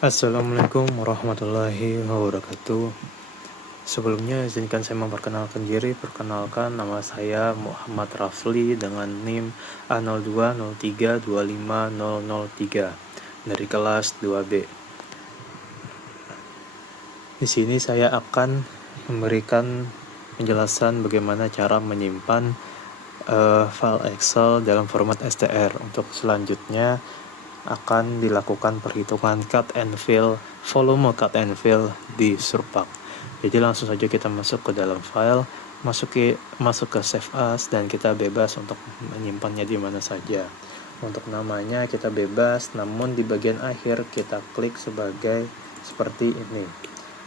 Assalamualaikum warahmatullahi wabarakatuh. Sebelumnya izinkan saya memperkenalkan diri. Perkenalkan, nama saya Muhammad Rafli dengan NIM A0203250003 dari kelas 2B. Di sini saya akan memberikan penjelasan bagaimana cara menyimpan file Excel dalam format STR. Untuk selanjutnya akan dilakukan perhitungan cut and fill, volume cut and fill di Surpak. Jadi langsung saja kita masuk ke dalam file, masuk ke save as, dan kita bebas untuk menyimpannya di mana saja. Untuk namanya kita bebas, namun di bagian akhir kita klik sebagai seperti ini.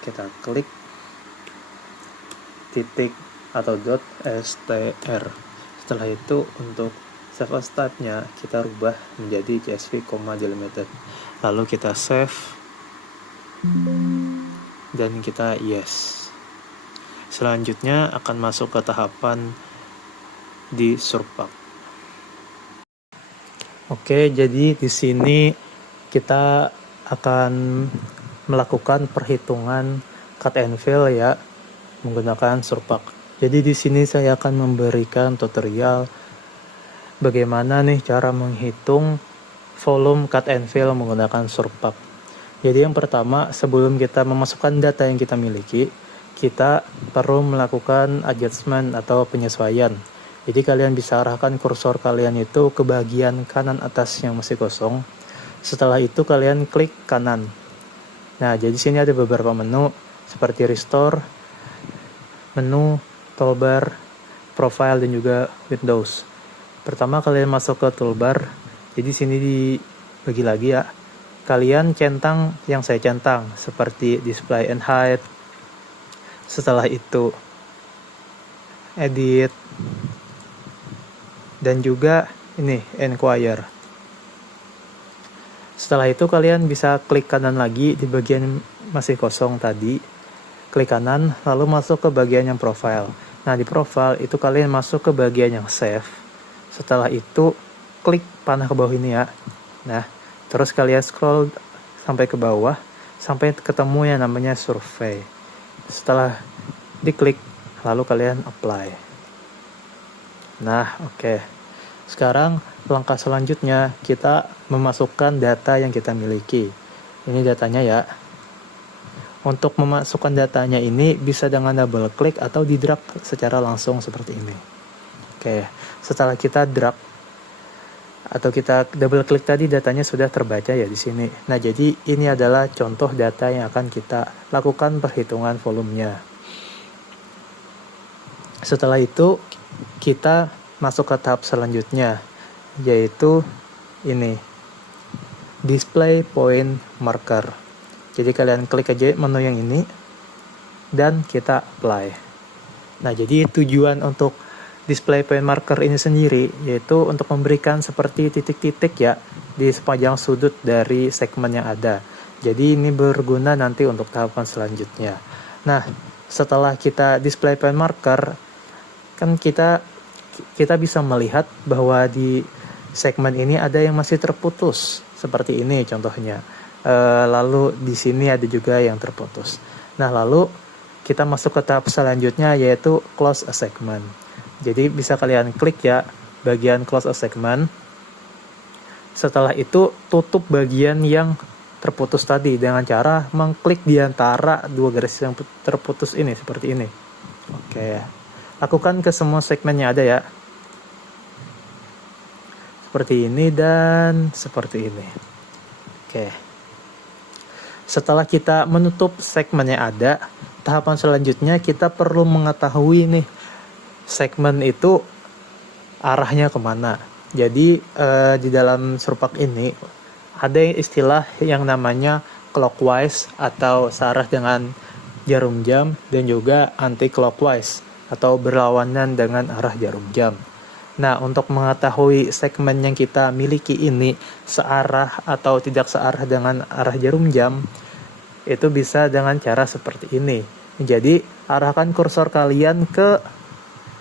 Kita klik titik atau .str. Setelah itu untuk save as type-nya kita rubah menjadi CSV, delimited. Lalu kita save dan kita yes. Selanjutnya akan masuk ke tahapan di Surpak. Oke, jadi di sini kita akan melakukan perhitungan cut and fill ya menggunakan Surpak. Jadi di sini saya akan memberikan tutorial bagaimana nih cara menghitung volume cut and fill menggunakan Surpak. Jadi yang pertama, sebelum kita memasukkan data yang kita miliki, kita perlu melakukan adjustment atau penyesuaian. Jadi kalian bisa arahkan kursor kalian itu ke bagian kanan atas yang masih kosong. Setelah itu kalian klik kanan. Nah, jadi sini ada beberapa menu seperti restore, menu, toolbar, profile, dan juga Windows. Pertama kalian masuk ke toolbar. Jadi sini dibagi lagi ya. Kalian centang yang saya centang seperti display and hide. Setelah itu edit dan juga ini enquire. Setelah itu kalian bisa klik kanan lagi di bagian masih kosong tadi. Klik kanan lalu masuk ke bagian yang profile. Nah, di profile itu kalian masuk ke bagian yang save. Setelah itu klik panah ke bawah ini ya. Nah, terus kalian scroll sampai ke bawah sampai ketemu yang namanya survey. Setelah diklik lalu kalian apply. Nah, oke. Sekarang langkah selanjutnya kita memasukkan data yang kita miliki. Ini datanya ya. Untuk memasukkan datanya ini bisa dengan double klik atau di drag secara langsung seperti ini. Oke, setelah kita drag atau kita double klik tadi, datanya sudah terbaca ya di sini. Nah, jadi ini adalah contoh data yang akan kita lakukan perhitungan volumenya. Setelah itu kita masuk ke tahap selanjutnya, yaitu ini, display point marker. Jadi kalian klik aja menu yang ini dan kita apply. Nah, jadi tujuan untuk display point marker ini sendiri yaitu untuk memberikan seperti titik-titik ya di sepanjang sudut dari segmen yang ada. Jadi ini berguna nanti untuk tahapan selanjutnya. Nah, setelah kita display point marker, kan kita bisa melihat bahwa di segmen ini ada yang masih terputus seperti ini contohnya. Lalu di sini ada juga yang terputus. Nah, lalu kita masuk ke tahap selanjutnya yaitu close a segment. Jadi bisa kalian klik ya bagian close a segment. Setelah itu tutup bagian yang terputus tadi dengan cara mengklik di antara dua garis yang terputus ini seperti ini. Oke. Lakukan ke semua segmen yang ada ya. Seperti ini dan seperti ini. Oke. Setelah kita menutup segmen yang ada, tahapan selanjutnya kita perlu mengetahui nih segmen itu arahnya kemana. Jadi di dalam Surpak ini ada istilah yang namanya clockwise atau searah dengan jarum jam, dan juga anti clockwise atau berlawanan dengan arah jarum jam. Nah, untuk mengetahui segmen yang kita miliki ini searah atau tidak searah dengan arah jarum jam, itu bisa dengan cara seperti ini. Jadi, arahkan kursor kalian ke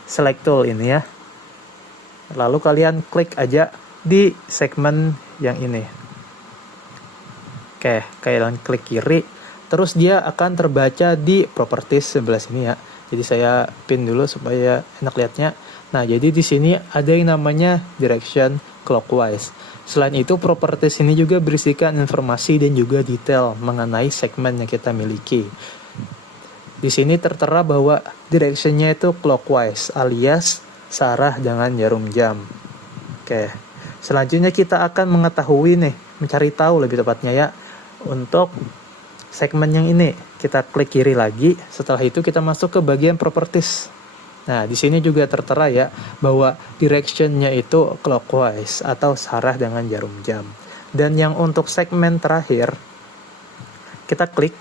select tool ini ya. Lalu kalian klik aja di segmen yang ini. Oke, kalian klik kiri, terus dia akan terbaca di properties sebelah sini ya. Jadi saya pin dulu supaya enak lihatnya. Nah, jadi di sini ada yang namanya direction clockwise. Selain itu, properties ini juga berisikan informasi dan juga detail mengenai segmen yang kita miliki. Di sini tertera bahwa direction-nya itu clockwise alias searah dengan jarum jam. Oke. Selanjutnya kita akan mengetahui nih, mencari tahu lebih tepatnya ya, untuk segmen yang ini. Kita klik kiri lagi, setelah itu kita masuk ke bagian properties. Nah, di sini juga tertera ya, bahwa direction-nya itu clockwise atau searah dengan jarum jam. Dan yang untuk segmen terakhir, kita klik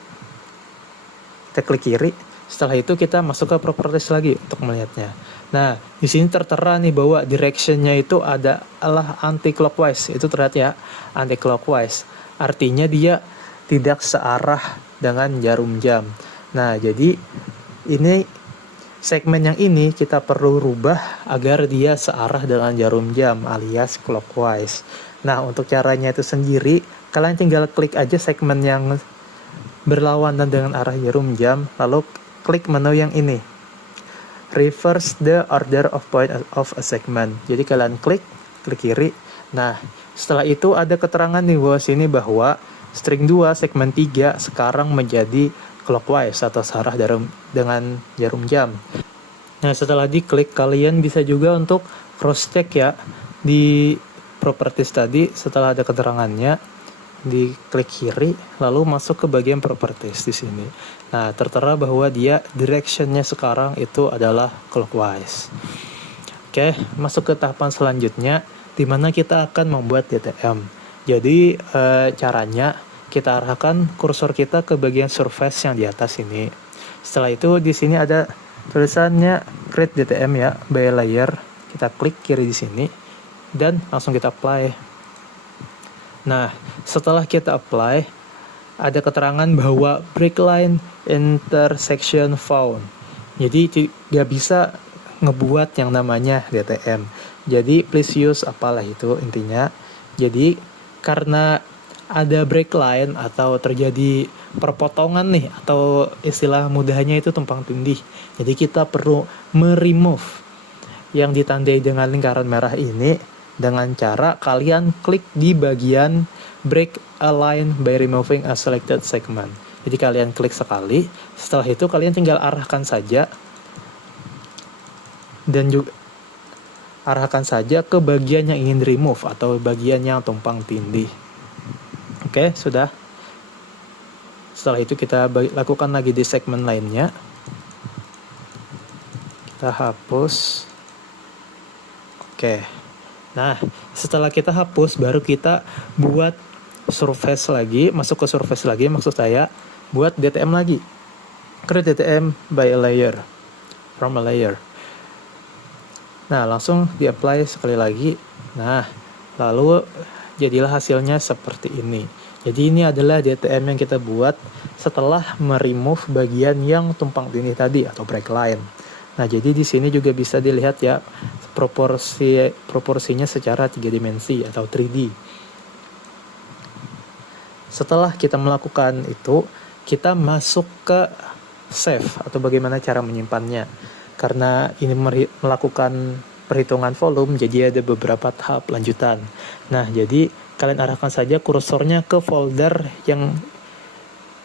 kiri, setelah itu kita masuk ke properties lagi untuk melihatnya. Nah, di sini tertera nih bahwa direction-nya itu adalah anti-clockwise. Itu terlihat ya, anti-clockwise. Artinya dia tidak searah dengan jarum jam. Nah, jadi ini segmen yang ini kita perlu rubah agar dia searah dengan jarum jam alias clockwise. Nah, untuk caranya itu sendiri, kalian tinggal klik aja segmen yang berlawanan dengan arah jarum jam, lalu klik menu yang ini, reverse the order of point of a segment. Jadi kalian klik kiri. Nah, setelah itu ada keterangan di bawah sini bahwa string 2 segmen 3 sekarang menjadi clockwise atau searah dengan jarum jam. Nah, setelah diklik, kalian bisa juga untuk cross check ya di properties tadi. Setelah ada keterangannya, diklik kiri, lalu masuk ke bagian properties di sini. Nah, tertera bahwa dia direction-nya sekarang itu adalah clockwise. Oke, masuk ke tahapan selanjutnya, di mana kita akan membuat DTM. Jadi, caranya kita arahkan kursor kita ke bagian surface yang di atas ini. Setelah itu, di sini ada tulisannya create DTM ya, by layer. Kita klik kiri di sini, dan langsung kita apply. Nah, setelah kita apply, ada keterangan bahwa break line intersection found. Jadi nggak bisa ngebuat yang namanya DTM. Jadi please use apalah itu intinya. Jadi karena ada break line atau terjadi perpotongan nih, atau istilah mudahnya itu tumpang tindih. Jadi kita perlu meremove yang ditandai dengan lingkaran merah ini dengan cara kalian klik di bagian break a line by removing a selected segment. Jadi kalian klik sekali, setelah itu kalian tinggal arahkan saja dan juga arahkan saja ke bagian yang ingin remove atau bagian yang tumpang tindih. Oke, sudah. Setelah itu kita lakukan lagi di segmen lainnya. Kita hapus. Oke. Nah, setelah kita hapus, baru kita buat surface lagi, masuk ke surface lagi, maksud saya, buat DTM lagi. Create DTM by a layer, from a layer. Nah, langsung di-apply sekali lagi. Nah, lalu jadilah hasilnya seperti ini. Jadi ini adalah DTM yang kita buat setelah meremove bagian yang tumpang tindih tadi atau break line. Nah, jadi di sini juga bisa dilihat ya proporsinya secara 3 dimensi atau 3D. Setelah kita melakukan itu, kita masuk ke save atau bagaimana cara menyimpannya. Karena ini melakukan perhitungan volume, jadi ada beberapa tahap lanjutan. Nah, jadi kalian arahkan saja kursornya ke folder yang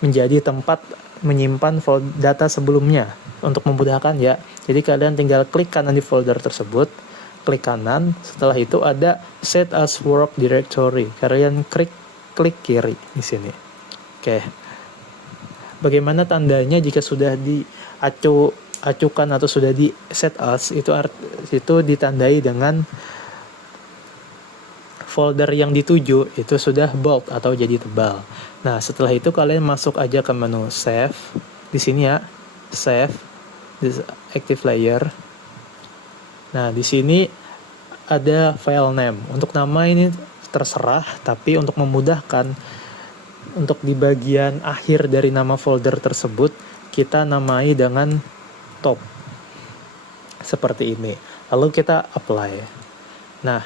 menjadi tempat menyimpan data sebelumnya untuk memudahkan ya. Jadi kalian tinggal klik kanan di folder tersebut, klik kanan, setelah itu ada set as work directory. Kalian klik kiri di sini. Oke. Bagaimana tandanya jika sudah diacukan atau sudah di set as, itu ditandai dengan folder yang dituju itu sudah bold atau jadi tebal. Nah, setelah itu kalian masuk aja ke menu save. Di sini ya, save this active layer. Nah, di sini ada file name. Untuk nama ini terserah, tapi untuk memudahkan, untuk di bagian akhir dari nama folder tersebut, kita namai dengan top. Seperti ini. Lalu kita apply. Nah,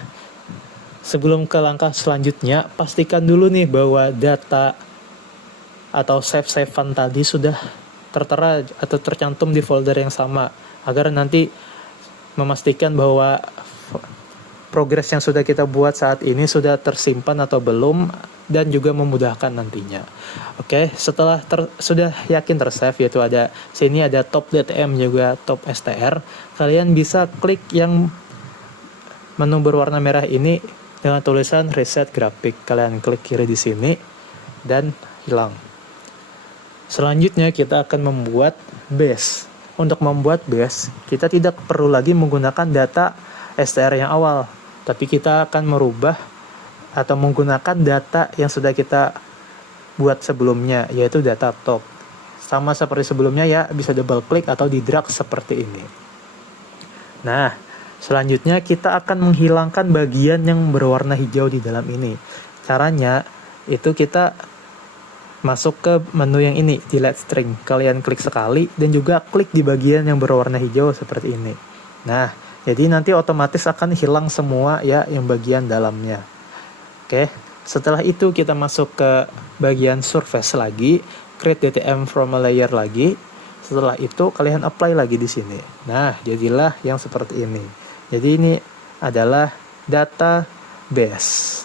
sebelum ke langkah selanjutnya, pastikan dulu nih bahwa data atau save-savean tadi sudah tertera atau tercantum di folder yang sama, agar nanti memastikan bahwa progres yang sudah kita buat saat ini sudah tersimpan atau belum, dan juga memudahkan nantinya. Oke, setelah sudah yakin tersave, yaitu ada sini ada top DTM juga top STR, kalian bisa klik yang menu berwarna merah ini dengan tulisan reset grafik. Kalian klik kiri di sini dan hilang. Selanjutnya kita akan membuat base. Untuk membuat base, kita tidak perlu lagi menggunakan data STR yang awal, tapi kita akan merubah atau menggunakan data yang sudah kita buat sebelumnya, yaitu data top. Sama seperti sebelumnya ya, bisa double klik atau di drag seperti ini. Nah, selanjutnya kita akan menghilangkan bagian yang berwarna hijau di dalam ini. Caranya itu kita masuk ke menu yang ini, delete string. Kalian klik sekali dan juga klik di bagian yang berwarna hijau seperti ini. Nah, jadi nanti otomatis akan hilang semua ya yang bagian dalamnya. Oke, setelah itu kita masuk ke bagian surface lagi, create DTM from a layer lagi. Setelah itu kalian apply lagi di sini. Nah, jadilah yang seperti ini. Jadi ini adalah database.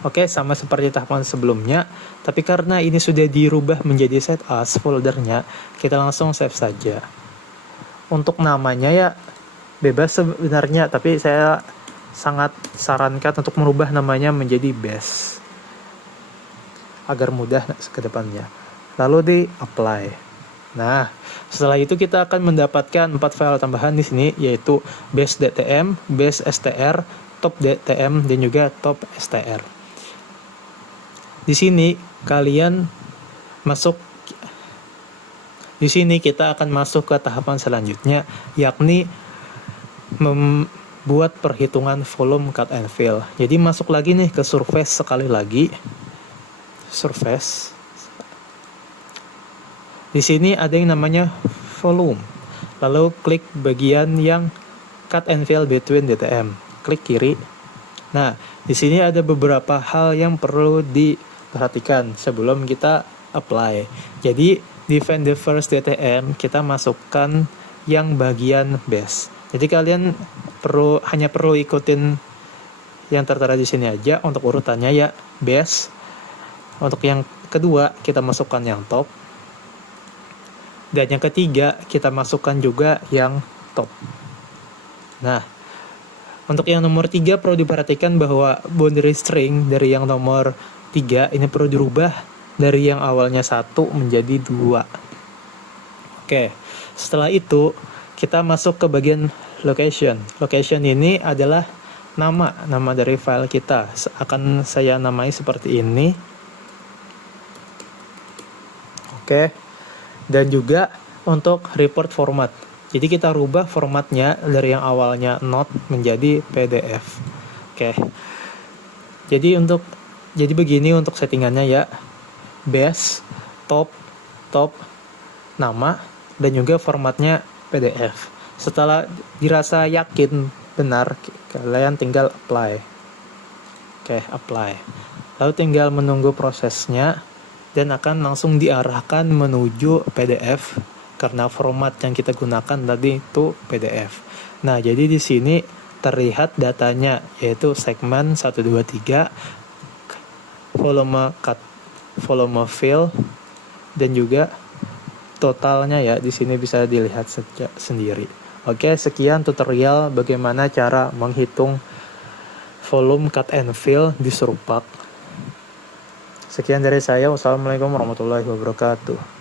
Oke, sama seperti tahapan sebelumnya, tapi karena ini sudah dirubah menjadi set as foldernya, kita langsung save saja. Untuk namanya ya bebas sebenarnya, tapi saya sangat sarankan untuk merubah namanya menjadi base agar mudah ke depannya. Lalu di apply. Nah, setelah itu kita akan mendapatkan 4 file tambahan di sini, yaitu base.dtm, base.str, top.dtm, dan juga top.str. Di sini kalian masuk. Di sini kita akan masuk ke tahapan selanjutnya, yakni membuat perhitungan volume cut and fill. Jadi masuk lagi nih ke surface sekali lagi. Surface. Di sini ada yang namanya volume. Lalu klik bagian yang cut and fill between DTM. Klik kiri. Nah, di sini ada beberapa hal yang perlu diperhatikan sebelum kita apply. Jadi define the first DTM, kita masukkan yang bagian base. Jadi kalian hanya perlu ikutin yang tertera di sini aja untuk urutannya ya, base. Untuk yang kedua kita masukkan yang top. Dan yang ketiga kita masukkan juga yang top. Nah, untuk yang nomor 3 perlu diperhatikan bahwa boundary string dari yang nomor 3 ini perlu dirubah dari yang awalnya 1 menjadi 2. Oke, setelah itu kita masuk ke bagian location. Location ini adalah nama dari file kita. Akan saya namai seperti ini. Oke, dan juga untuk report format. Jadi kita rubah formatnya dari yang awalnya not menjadi PDF. Oke. Jadi begini untuk settingannya ya. Base, top, nama, dan juga formatnya PDF. Setelah dirasa yakin benar, kalian tinggal apply. Oke, apply. Lalu tinggal menunggu prosesnya dan akan langsung diarahkan menuju PDF karena format yang kita gunakan tadi itu PDF. Nah, jadi di sini terlihat datanya yaitu segmen 123, volume cut, volume fill, dan juga totalnya ya di sini bisa dilihat sendiri. Oke, sekian tutorial bagaimana cara menghitung volume cut and fill di Surpak. Sekian dari saya. Wassalamualaikum warahmatullahi wabarakatuh.